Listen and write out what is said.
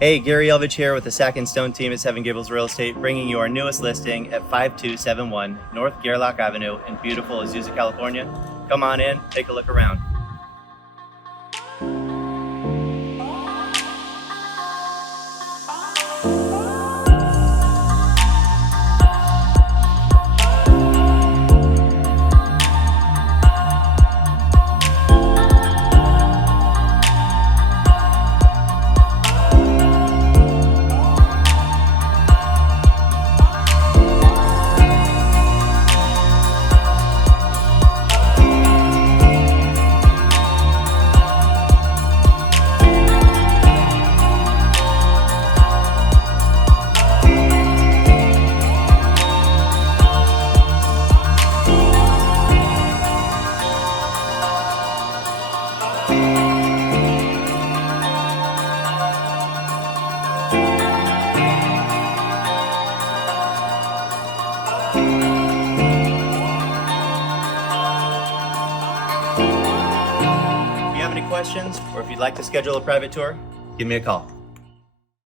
Hey, Gary Elvidge here with the Sackin-Stone team at 7 Gables Real Estate, bringing you our newest listing at 5271 North Gareloch Avenue in beautiful Azusa, California. Come on in, take a look around. If you have any questions or if you'd like to schedule a private tour, give me a call.